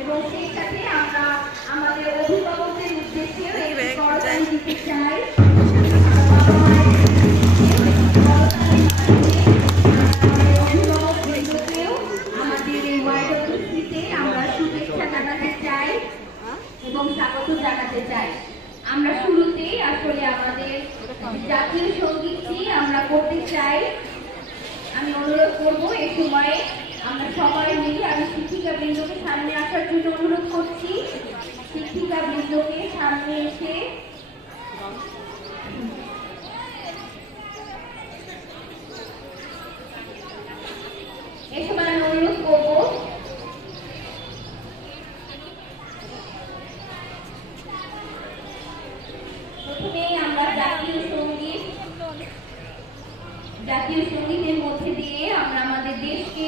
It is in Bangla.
এবং সেই আমরা আমাদের একটি দিতে চাই আমাদের এই ওয়ার্ড অফিসটিতে আমরা শুভেচ্ছা জানাতে চাই এবং স্বাগত জানাতে চাই আমরা শুরুতেই আসলে আমাদের জাতীয় সঙ্গীতটি আমরা করতে চাই। আমি অনুরোধ করব এই সময়ে আমরা সবাই মিলে, আমি শিক্ষিকা বৃন্দকে সামনে আসার জন্য অনুরোধ করছি। শিক্ষিকা বৃন্দকে সামনে এসে। এই জাতীয় সঙ্গীতের মধ্যে দিয়ে আমরা আমাদের দেশকে